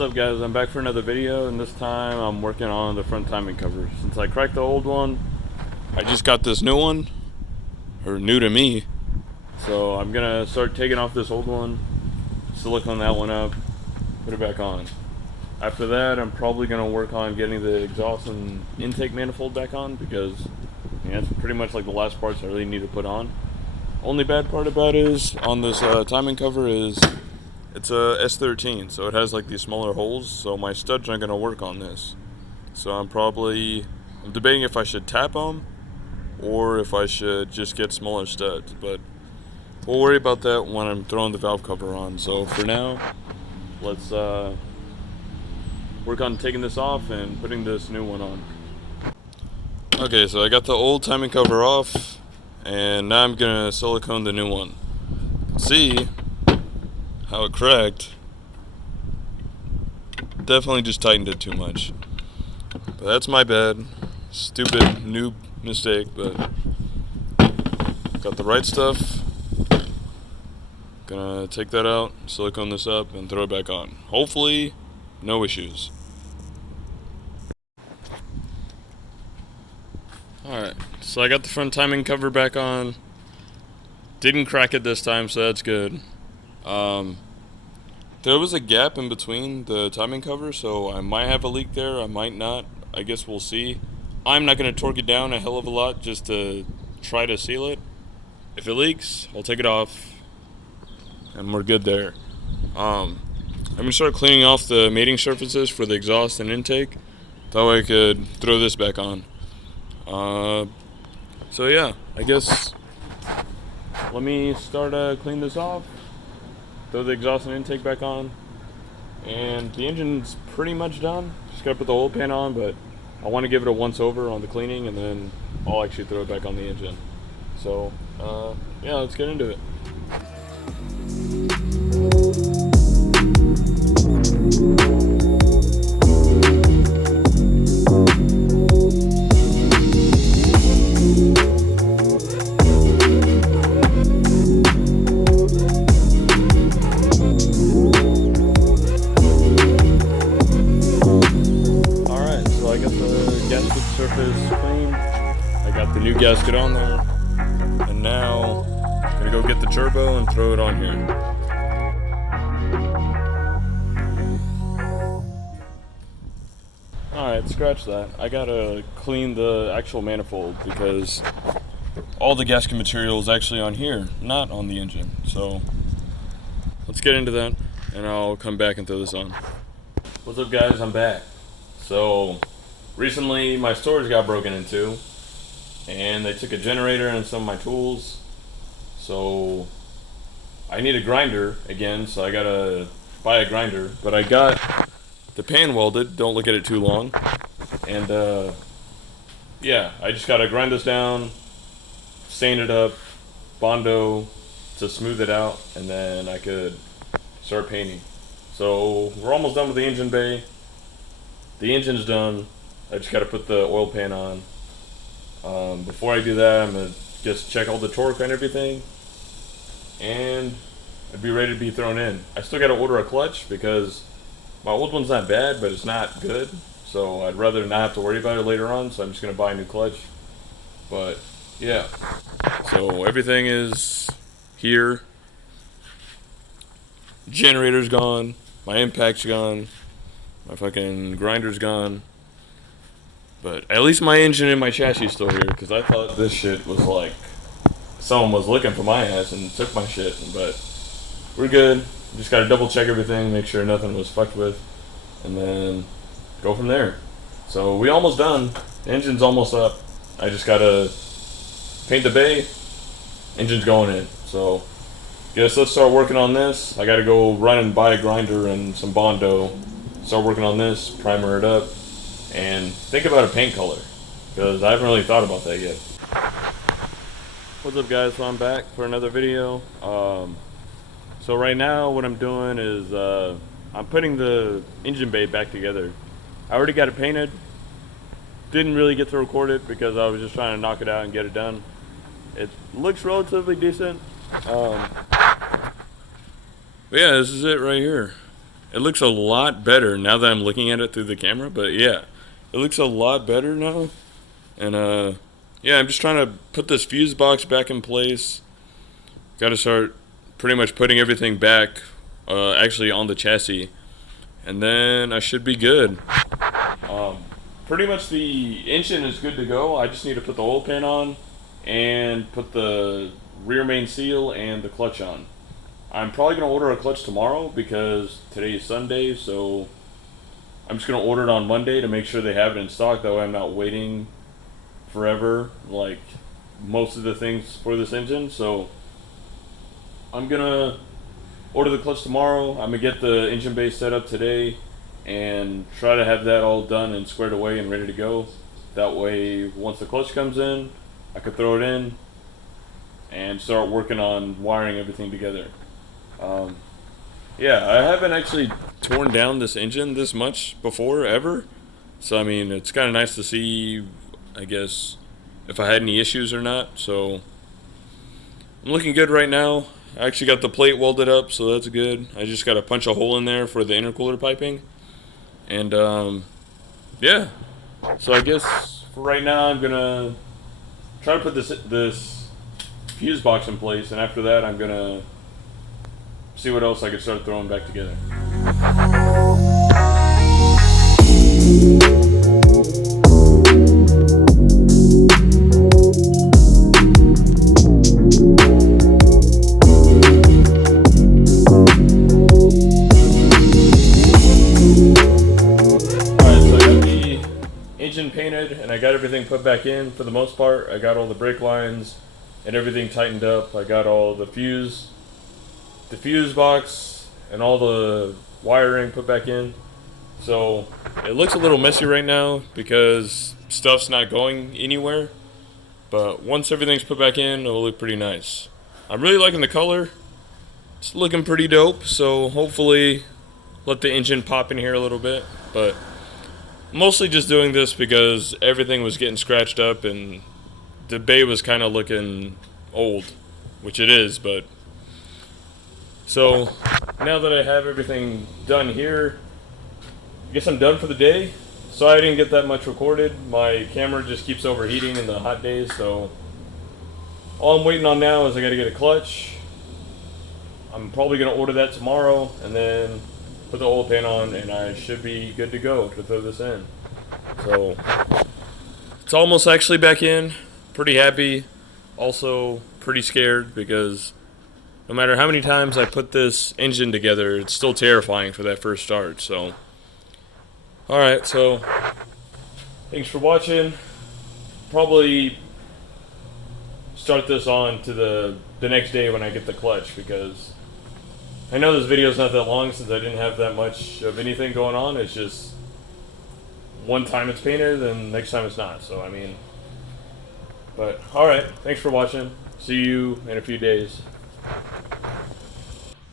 What's up guys, I'm back for another video, and this time I'm working on the front timing cover. Since I cracked the old one, I just got this new one, or new to me. So I'm gonna start taking off this old one, silicone that one up, put it back on. After that, I'm probably gonna work on getting the exhaust and intake manifold back on, because that's pretty much like the last parts I really need to put on. Only bad part about it is, on this timing cover is, it's a S13, so it has like these smaller holes, so my studs aren't going to work on this. So I'm debating if I should tap them or if I should just get smaller studs, but we'll worry about that when I'm throwing the valve cover on. So for now, let's work on taking this off and putting this new one on. Okay, so I got the old timing cover off, and now I'm going to silicone the new one. See how it cracked. Definitely just tightened it too much, but that's my bad. Stupid noob mistake, but got the right stuff. Gonna take that out, silicone this up, and throw it back on. Hopefully no issues. Alright, so I got the front timing cover back on. Didn't crack it this time, so that's good. There was a gap in between the timing cover, so I might have a leak there, I might not. I guess we'll see. I'm not going to torque it down a hell of a lot just to try to seal it. If it leaks, I'll take it off, and we're good there. I'm going to start cleaning off the mating surfaces for the exhaust and intake. That way I could throw this back on. So yeah, I guess let me start clean this off. Throw the exhaust and intake back on, and the engine's pretty much done. Just gotta put the oil pan on, but I want to give it a once over on the cleaning, and then I'll actually throw it back on the engine. So yeah, let's get into it. Surface clean. I got the new gasket on there, and now I'm gonna go get the turbo and throw it on here. Alright, scratch that. I gotta clean the actual manifold because all the gasket material is actually on here, not on the engine. So let's get into that, and I'll come back and throw this on. What's up guys, I'm back. So recently, my storage got broken into, and they took a generator and some of my tools, so I need a grinder again, so I gotta buy a grinder. But I got the pan welded, don't look at it too long, and yeah, I just gotta grind this down, sand it up, Bondo to smooth it out, and then I could start painting. So we're almost done with the engine bay. The engine's done. I just got to put the oil pan on. Before I do that, I'm going to just check all the torque and everything, and I'd be ready to be thrown in. I still got to order a clutch because my old one's not bad, but it's not good. So I'd rather not have to worry about it later on, so I'm just going to buy a new clutch. But yeah, so everything is here. Generator's gone, my impact's gone, my fucking grinder's gone. But at least my engine and my chassis is still here, because I thought this shit was like someone was looking for my ass and took my shit. But we're good. Just gotta double check everything, make sure nothing was fucked with, and then go from there. So we almost done. The engine's almost up. I just gotta paint the bay. Engine's going in. So guess let's start working on this. I gotta go run and buy a grinder and some Bondo. Start working on this, primer it up, and think about a paint color, because I haven't really thought about that yet. What's up guys, so I'm back for another video. So right now what I'm doing is I'm putting the engine bay back together. I already got it painted. Didn't really get to record it because I was just trying to knock it out and get it done. It looks relatively decent. But yeah, this is it right here. It looks a lot better now that I'm looking at it through the camera, but yeah, it looks a lot better now. And yeah, I'm just trying to put this fuse box back in place. Got to start pretty much putting everything back, actually on the chassis, and then I should be good. Pretty much the engine is good to go. I just need to put the oil pan on and put the rear main seal and the clutch on. I'm probably going to order a clutch tomorrow because today is Sunday, so I'm just going to order it on Monday to make sure they have it in stock. That way I'm not waiting forever like most of the things for this engine. So I'm going to order the clutch tomorrow. I'm going to get the engine base set up today and try to have that all done and squared away and ready to go. That way once the clutch comes in, I could throw it in and start working on wiring everything together. Yeah, I haven't actually torn down this engine this much before, ever. So, I mean, it's kind of nice to see, I guess, if I had any issues or not. So, I'm looking good right now. I actually got the plate welded up, so that's good. I just got to punch a hole in there for the intercooler piping. And, yeah. So, I guess for right now, I'm going to try to put this fuse box in place. And after that, I'm going to see what else I could start throwing back together. Alright, so I got the engine painted and I got everything put back in for the most part. I got all the brake lines and everything tightened up. I got all the fuse box and all the wiring put back in. So it looks a little messy right now because stuff's not going anywhere, but once everything's put back in, it'll look pretty nice. I'm really liking the color. It's looking pretty dope, so hopefully let the engine pop in here a little bit, but mostly just doing this because everything was getting scratched up and the bay was kind of looking old, which it is, but so now that I have everything done here, I guess I'm done for the day. So I didn't get that much recorded. My camera just keeps overheating in the hot days, so all I'm waiting on now is I gotta get a clutch. I'm probably gonna order that tomorrow and then put the oil pan on and I should be good to go to throw this in. So it's almost actually back in. Pretty happy. Also pretty scared because no matter how many times I put this engine together, it's still terrifying for that first start. So, alright, so thanks for watching. Probably start this on to the next day when I get the clutch because I know this video's not that long since I didn't have that much of anything going on. It's just one time it's painted and next time it's not. So, I mean, but alright, thanks for watching. See you in a few days.